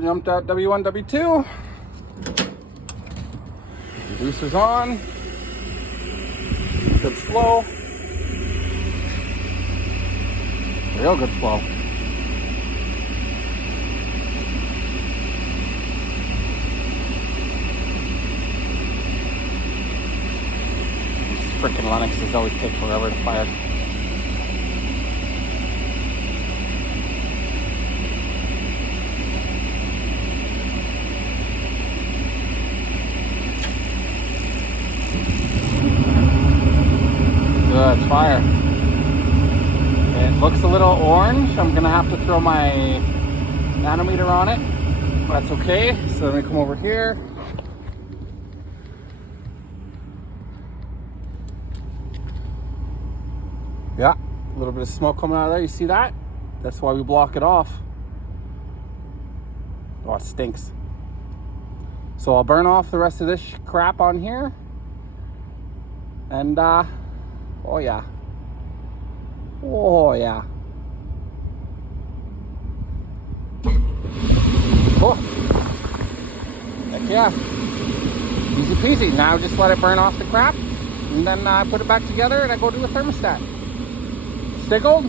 Jumped out W1, W2. Boosters on. Good flow. Real good flow. Freaking Lennoxes always take forever to fire. Good fire. It looks a little orange. I'm gonna have to throw my nanometer on it. That's okay. So let me come over here. Yeah, a little bit of smoke coming out of there. You see that? That's why we block it off. Oh, it stinks. So I'll burn off the rest of this crap on here. And oh yeah. Oh yeah. Oh. Heck yeah. Easy peasy. Now just let it burn off the crap. And then I put it back together and I go do a thermostat. Stay gold.